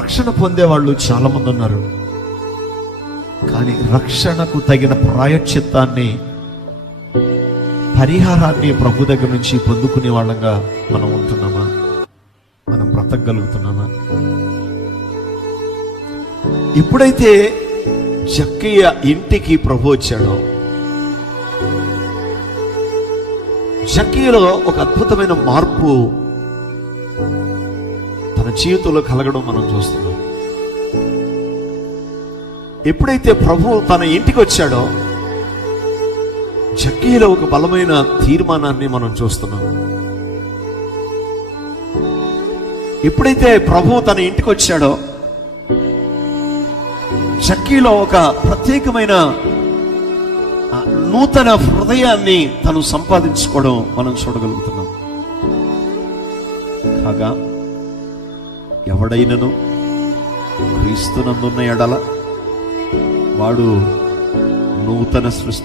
రక్షణ పొందేవాళ్ళు చాలా మంది ఉన్నారు, కానీ రక్షణకు తగిన ప్రాయశ్చిత్తాన్ని, పరిహారాన్ని ప్రభు దగ్గర నుంచి పొందుకునే వాళ్ళంగా మనం ఉంటున్నామా? మనం బ్రతకగలుగుతున్నామా? ఎప్పుడైతే జక్కయ్య ఇంటికి ప్రభు వచ్చాడో, జక్కయ్యలో ఒక అద్భుతమైన మార్పు తన జీవితంలో కలగడం మనం చూస్తున్నాం. ఎప్పుడైతే ప్రభు తన ఇంటికి వచ్చాడో, జక్కయ్యలో ఒక బలమైన తీర్మానాన్ని మనం చూస్తున్నాం. ఎప్పుడైతే ప్రభు తన ఇంటికి వచ్చాడో, జక్కయ్యలో ఒక ప్రత్యేకమైన నూతన హృదయాన్ని తను సంపాదించుకోవడం మనం చూడగలుగుతున్నాం. కాగా ఎవడైనను క్రీస్తునందున్న ఎడల వాడు నూతన సృష్టి.